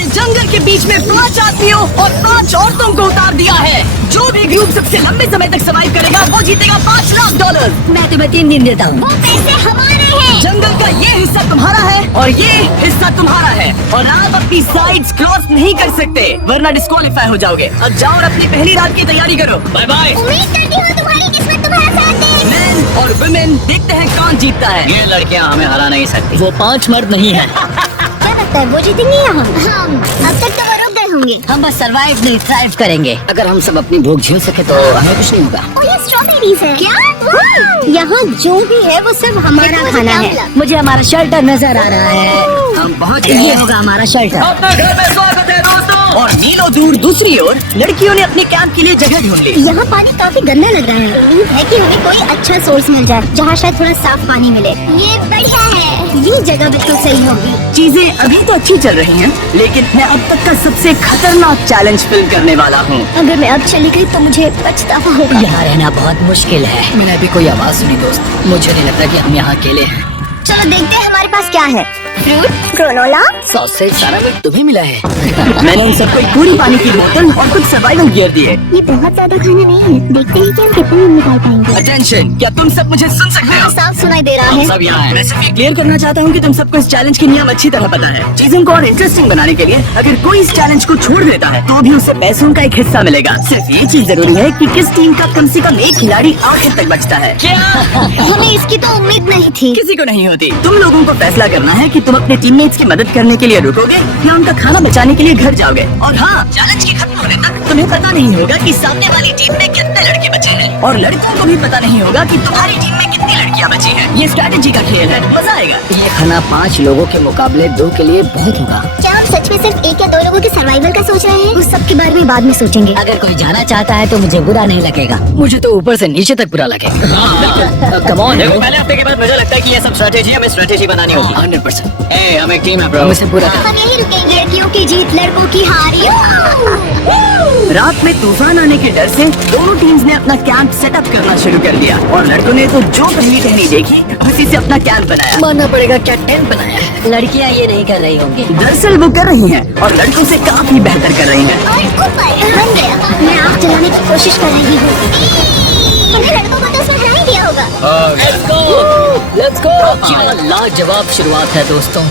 मैंने जंगल के बीच में 5 आदमियों और 5 औरतों को उतार दिया है। जो भी ग्रुप सबसे लंबे समय तक सर्वाइव करेगा वो जीतेगा $5 लाख। मैं तुम्हें 3 दिन देता हूँ। वो पैसे हमारे हैं। जंगल का ये हिस्सा तुम्हारा है और ये हिस्सा तुम्हारा है और आप अपनी साइड्स क्रॉस नहीं कर सकते वरना डिस्क्वालीफाई हो जाओगे। अब जाओ और अपनी पहली रात की तैयारी करो। Bye bye. उम्मीद करती हूँ तुम्हारी किस्मत तुम्हारा साथ दे। मैन और वुमेन देखते हैं कौन जीतता है। ये लड़कियां हमें हरा नहीं सकती। वो 5 मर्द नहीं है। क्या लगता है वो जीतेंगे या हम? अब तक तो वो रुक गए होंगे। हम बस सर्वाइव नहीं थ्राइव करेंगे। अगर हम सब अपनी भूख झेल सके तो हमें कुछ नहीं होगा। और ये स्ट्रॉबेरीज है क्या? यहाँ जो भी है वो सब हमारा खाना है। मुझे हमारा शेल्टर नजर आ रहा है। हम बहुत ये होगा हमारा शेल्टर। अपने घर में स्वागत है दोस्तों। और मीलों दूर दूसरी ओर लड़कियों ने अपने कैंप के लिए जगह ढूंढ ली। यहाँ पानी काफी गंदा लग रहा है। उम्मीद है कि हमें कोई अच्छा सोर्स मिल जाए जहाँ शायद थोड़ा साफ पानी मिले। ये बढ़िया है। ये जगह बिल्कुल सही होगी। चीजें अभी तो अच्छी चल रही हैं, लेकिन मैं अब तक का सबसे खतरनाक चैलेंज फिल्म करने वाला हूँ। अगर मैं अब चली गई तो मुझे पछतावा होगा। यहाँ रहना बहुत मुश्किल है। मैंने अभी कोई आवाज सुनी दोस्त। मुझे नहीं लगता कि हम यहाँ अकेले हैं। चलो देखते हैं हमारे पास क्या है। Fruit, granola. सॉसेज सारा मीट तुम्हें मिला है। मैंने उन सबको एक पूरी पानी की बोतल और कुछ सर्वाइवल गियर दिए। ये बहुत ज्यादा खाना नहीं है। देखते हैं कि हम कितने निकाल पाएंगे। अटेंशन, क्या तुम सब मुझे सुन सकते हो? साफ सुनाई दे रहा हम है। सब यहाँ हैं। मैं सिर्फ ये क्लियर करना चाहता हूँ कि तुम सबको इस चैलेंज के नियम अच्छी तरह पता है। चीजों को और इंटरेस्टिंग बनाने के लिए अगर कोई इस चैलेंज को छोड़ देता है तो भी उसे पैसों का एक हिस्सा मिलेगा। सिर्फ ये चीज जरूरी है कि किस टीम का कम से कम एक खिलाड़ी आखिर तक बचता है। क्या हमें इसकी तो उम्मीद नहीं थी। किसी को नहीं होती। तुम लोगों को फैसला करना है कि तुम अपने टीममेट्स की मदद करने के लिए रुकोगे या उनका खाना बचाने के लिए घर जाओगे। और हाँ, चैलेंज के खत्म होने तक तुम्हें पता नहीं होगा कि सामने वाली टीम में कितने लड़के बचे हैं और लड़कों को भी पता नहीं होगा कि तुम्हारी टीम में कितनी लड़कियां बची हैं। ये स्ट्रैटेजी का खेल है, मजा आएगा। ये खाना 5 लोगों के मुकाबले 2 के लिए बहुत होगा। क्या आप सच में सिर्फ 1 या 2 लोगों के सर्वाइवल का सोच रहे हैं? उस सब के बारे में बाद में सोचेंगे। अगर कोई जाना चाहता है तो मुझे बुरा नहीं लगेगा। मुझे तो ऊपर से नीचे तक बुरा लगेगा। Come on. पहले हफ्ते के बाद मुझे लगता है कि ये सब स्ट्रैटेजी हमें स्ट्रैटेजी बनानी होगी। 100%। ए, हम एक टीम है ब्रो। मुझे पूरा हम यही रुकेंगे। लड़कियों की जीत, लड़कों की हार। रात में तूफान आने के डर से दोनों टीम्स ने अपना कैंप सेटअप करना शुरू कर दिया और लड़कों ने तो जो पहली टहनी देखी उसी से अपना कैंप बनाया। मानना पड़ेगा, क्या टेंट बनाया है। लड़कियाँ ये नहीं कर रही होंगी। दरअसल वो कर रही हैं और लड़कों से काफी बेहतर कर रही हैं। और ऊपर बन गया। मैं आग जलाने की कोशिश कर रही हूँ। हमने लड़कों को तो उसमें हरा ही दिया होगा। Let's go. क्या लाजवाब शुरुआत है दोस्तों।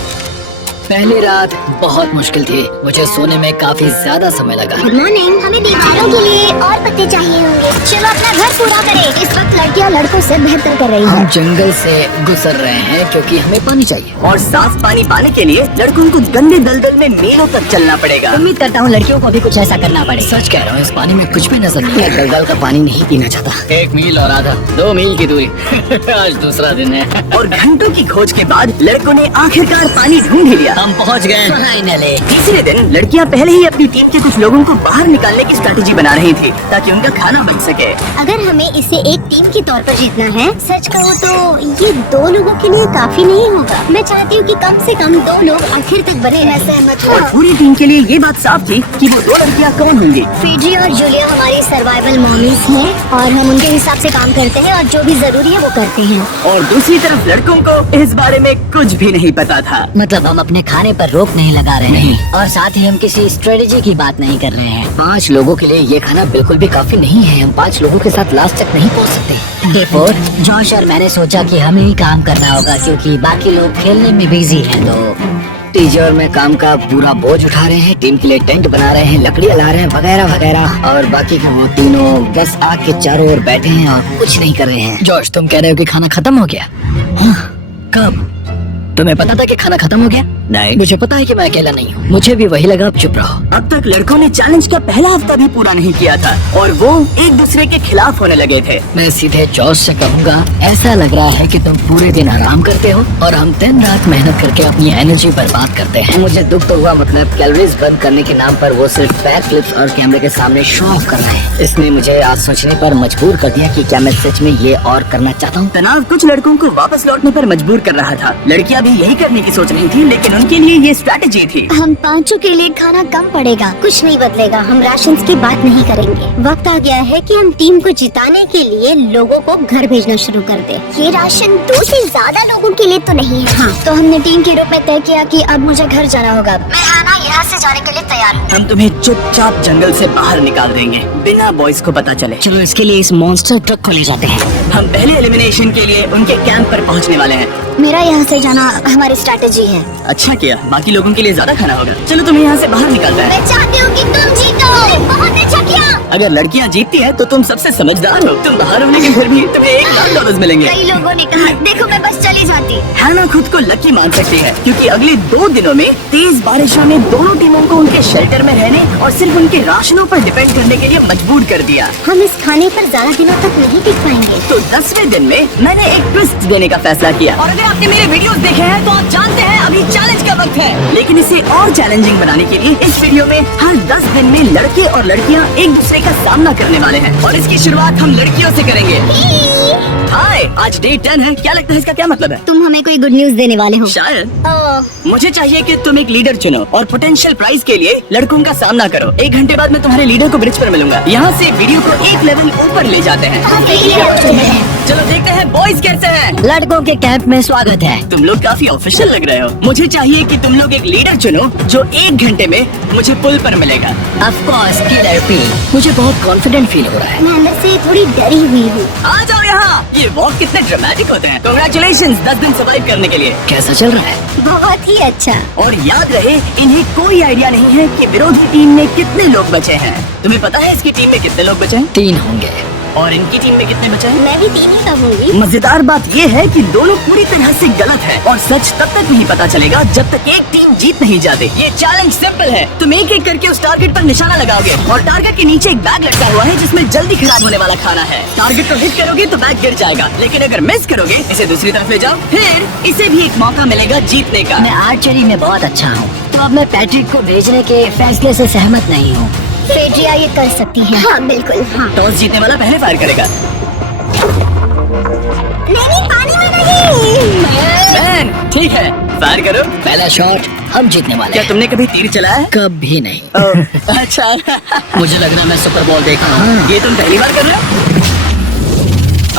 पहली रात बहुत मुश्किल थी। मुझे सोने में काफी ज्यादा समय लगा। Good morning. हमें दीवारों के लिए और पत्ते चाहिए होंगे। चलो अपना घर पूरा करें। इस वक्त लड़कियां लड़कों से बेहतर कर रही हम हैं। जंगल से गुजर रहे हैं क्योंकि हमें पानी चाहिए। और साफ पानी पाने के लिए लड़कों को गंदे दलदल में मीलों तक चलना पड़ेगा। उम्मीद करता हूँ लड़कियों को भी कुछ ऐसा करना पड़े। सच कह रहा हूँ, इस पानी में कुछ भी नजर नहीं है। दलदल का पानी नहीं पीना चाहता। 1 मील और आधा, 2 मील की दूरी। आज दूसरा दिन है। और घंटों की खोज के बाद लड़कों ने आखिरकार पानी ढूंढ ही लिया। हम पहुँच गए। फाइनली। तीसरे दिन लड़कियां पहले ही अपनी टीम के कुछ लोगों को बाहर निकालने की स्ट्रैटेजी बना रही थी ताकि उनका खाना बच सके। अगर हमें इसे एक टीम के तौर पर जीतना है, सच कहूँ तो ये 2 लोगों के लिए काफी नहीं होगा। मैं चाहती हूँ कि कम से कम 2 लोग आखिर तक बने। मैं सहमत और हूँ। पूरी टीम के लिए ये बात साफ थी कि वो 2 लड़कियां कौन होंगी। फीड्री और जूलिया हमारी सर्वाइवल मॉमीज हैं और हम उनके हिसाब से काम करते हैं और जो भी जरूरी है वो करते हैं। और दूसरी तरफ लड़कों को इस बारे में कुछ भी नहीं पता था। मतलब हम अपने खाने पर रोक नहीं लगा रहे हैं और साथ ही हम किसी स्ट्रेटेजी की बात नहीं कर रहे हैं। 5 लोगों के लिए ये खाना बिल्कुल भी काफी नहीं है। हम 5 लोगों के साथ लास्ट तक नहीं पहुँच सकते। और जॉश और मैंने सोचा कि हमें ही काम करना होगा क्योंकि बाकी लोग खेलने में बिजी हैं। तो टीचर और मैं काम का पूरा बोझ उठा रहे हैं। टीम के लिए टेंट बना रहे हैं, लकड़ियाँ ला रहे हैं, वगैरह वगैरह। और बाकी के वो तीनों बस आग के चारों ओर बैठे हैं और कुछ नहीं कर रहे हैं। जॉर्ज, तुम कह रहे हो कि खाना खत्म हो गया? हाँ, कब? तुम्हें पता था कि खाना खत्म हो गया? नहीं, मुझे पता है कि मैं अकेला नहीं हूँ। मुझे भी वही लगा। अब चुप रहो। अब तक लड़कों ने चैलेंज का पहला हफ्ता भी पूरा नहीं किया था और वो एक दूसरे के खिलाफ होने लगे थे। मैं सीधे जॉर्ज से कहूँगा, ऐसा लग रहा है कि तुम पूरे दिन आराम करते हो और हम दिन रात मेहनत करके अपनी एनर्जी बर्बाद करते हैं। मुझे दुख तो हुआ, मतलब कैलोरीज बर्न करने के नाम पर वो सिर्फ बैक फ्लिप्स और कैमरे के सामने शो ऑफ कर रहे हैं। इसने मुझे आज सोचने पर मजबूर कर दिया कि क्या मैं सच में ये और करना चाहता हूँ। तनाव कुछ लड़कों को वापस लौटने पर मजबूर कर रहा था। लड़कियां भी भी यही करने की सोच रही थी, लेकिन उनके लिए ये स्ट्रेटेजी थी। हम पांचों के लिए खाना कम पड़ेगा, कुछ नहीं बदलेगा, हम राशन की बात नहीं करेंगे। वक्त आ गया है कि हम टीम को जिताने के लिए लोगों को घर भेजना शुरू कर दे। ये राशन 2 से ज्यादा लोगों के लिए तो नहीं है। हाँ, तो हमने टीम के रूप में तय किया कि अब मुझे घर जाना होगा। मैं हाना यहाँ से जाने के लिए तैयार हूँ। हम तुम्हें चुपचाप जंगल से बाहर निकाल देंगे, बिना बॉयज को पता चले। चलो इसके लिए इस मॉन्स्टर ट्रक को ले जाते हैं। हम पहले एलिमिनेशन के लिए उनके कैंप पर पहुंचने वाले हैं। मेरा यहाँ से जाना हमारी स्ट्रैटेजी है। अच्छा किया, बाकी लोगों के लिए ज्यादा खाना होगा। चलो तुम्हें यहाँ से बाहर निकालना है। मैं चाहती हूँ कि तुम जीतो। बहुत अच्छा किया। अगर लड़कियाँ जीतती हैं तो तुम सबसे समझदार हो। तुम बाहर होने के फिर भी तुम्हें $1,000 मिलेंगे। कई लोगों ने कहा देखो मैं बस चली जाती। हैना खुद को लकी मान सकती है, क्योंकि अगले 2 दिनों में तेज बारिशों ने दोनों टीमों को उनके शेल्टर में रहने और सिर्फ उनके राशनों पर डिपेंड करने के लिए मजबूर कर दिया। हम इस खाने पर ज्यादा दिनों तक नहीं टिक पाएंगे। तो 10वें दिन में मैंने एक ट्विस्ट देने का फैसला किया। और अगर आपने मेरे वीडियोस देखे हैं तो आप जानते हैं अभी चैलेंज का वक्त है। लेकिन इसे और चैलेंजिंग बनाने के लिए इस वीडियो में हर 10 दिन में लड़के और लड़कियां एक दूसरे का सामना करने वाले हैं, और इसकी शुरुआत हम लड़कियों से करेंगे। हाय, आज डे 10 है। क्या लगता है इसका क्या मतलब है? तुम हमें कोई गुड न्यूज देने वाले हो? शायद। मुझे चाहिए कि तुम एक लीडर चुनो और पोटेंशियल प्राइज के लिए लड़कों का सामना करो। 1 घंटे बाद मैं तुम्हारे लीडर को ब्रिज पर मिलूंगा। यहाँ से वीडियो को एक लेवल ऊपर ले जाते हैं। चलो देखते हैं बॉयज कैसे हैं। लड़कों के कैंप में स्वागत है। तुम लोग काफी ऑफिशियल लग रहे हो। मुझे चाहिए कि तुम लोग एक लीडर चुनो जो 1 घंटे में मुझे पुल पर मिलेगा। Of course leader P. मुझे बहुत कॉन्फिडेंट फील हो रहा है। मैं अंदर से थोड़ी डरी हुई हूँ। आ जाओ यहाँ। ये वॉक कितने ड्रामेटिक होते हैं। कांग्रेचुलेशंस 10 दिन सर्वाइव करने के लिए। कैसा चल रहा है? बहुत ही अच्छा। और याद रहे, इन्हें कोई आइडिया नहीं है कि विरोधी टीम में कितने लोग बचे हैं। तुम्हें पता है इसकी टीम में कितने लोग बचे हैं? 3 होंगे। और इनकी टीम में कितने बचे हैं? मैं भी 3 ही कहूँगी। मजेदार बात ये है कि दोनों पूरी तरह से गलत है, और सच तब तक नहीं पता चलेगा जब तक एक टीम जीत नहीं जाती। ये चैलेंज सिंपल है। तुम एक एक करके उस टारगेट पर निशाना लगाओगे, और टारगेट के नीचे एक बैग लटका हुआ है जिसमें जल्दी खराब होने वाला खाना है। टारगेट को हिट करोगे तो बैग गिर जाएगा, लेकिन अगर मिस करोगे इसे दूसरी तरफ ले जाओ, फिर इसे भी एक मौका मिलेगा जीतने का। मैं आर्चरी में बहुत अच्छा हूँ, तो अब मैं पैट्रिक को भेजने के फैसले से सहमत नहीं हूँ। फेड्रिया ये कर सकती है। हाँ बिल्कुल। हाँ टॉस जीतने वाला पहले फायर करेगा। नहीं, पानी में नहीं। मैन, ठीक है, फायर करो। पहला शॉट हम जीतने वाले क्या हैं। तुमने कभी तीर चलाया है? कभी नहीं। अच्छा। मुझे लग रहा है मैं सुपर बॉल देख रहा हूँ। ये तुम पहली बार कर रहे हो?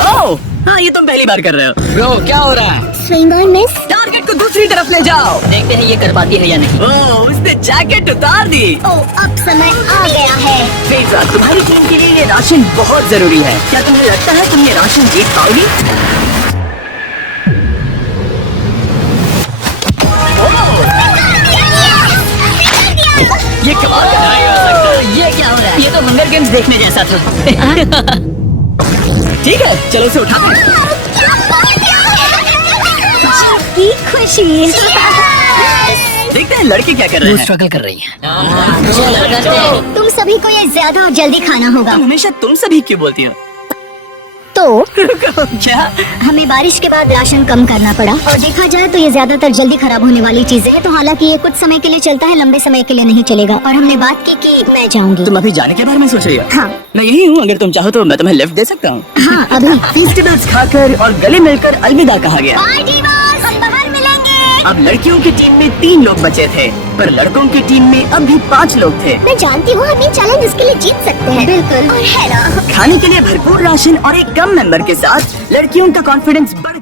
ओह, हाँ, ये तुम पहली बार कर रहे हो। ब्रो क्या हो रहा है? स्विंग और मिस। टारगेट को दूसरी तरफ ले जाओ। देखते हैं ये कर पाती है या नहीं। ओह, उसने जैकेट उतार दी। ओ अब समय आ गया है। फेजा, तुम्हारी टीम के लिए ये राशन बहुत जरूरी है। क्या तुम्हें लगता है तुम ये राशन जीत पाओगी? ये कमाल का नहीं हो सकता। ये क्या हो रहा है? ये तो हंगर गेम्स देखने जैसा था। ठीक है, चलो उसे उठाते हैं। की खुशी। देखते हैं लड़के क्या कर रहे वो हैं। स्ट्रगल कर रही है। चलो करते हैं। तुम सभी को ये ज्यादा और जल्दी खाना होगा। तुम हमेशा तुम सभी क्यों बोलती हो? तो क्या? हमें बारिश के बाद राशन कम करना पड़ा, और देखा जाए तो ये ज्यादातर जल्दी खराब होने वाली चीजें हैं। तो हालांकि ये कुछ समय के लिए चलता है, लंबे समय के लिए नहीं चलेगा। और हमने बात की कि मैं जाऊंगी। तुम अभी जाने के बारे में सोच रही हो? हाँ मैं यही हूँ, अगर तुम चाहो तो मैं तुम्हें लिफ्ट दे सकता हूँ। हाँ अभी। फेस्टिवल्स खाकर और गले मिलकर अलविदा कहा गया। बाय डीवास, हम बाहर मिलेंगे। अब लड़कियों की टीम में 3 लोग बचे थे, पर लड़कों की टीम में अब भी 5 लोग थे। मैं जानती हूँ हम ये चैलेंज इसके लिए जीत सकते हैं। बिल्कुल। और है ना, खाने के लिए भरपूर राशन और एक कम मेंबर के साथ लड़कियों का कॉन्फिडेंस बढ़ गया।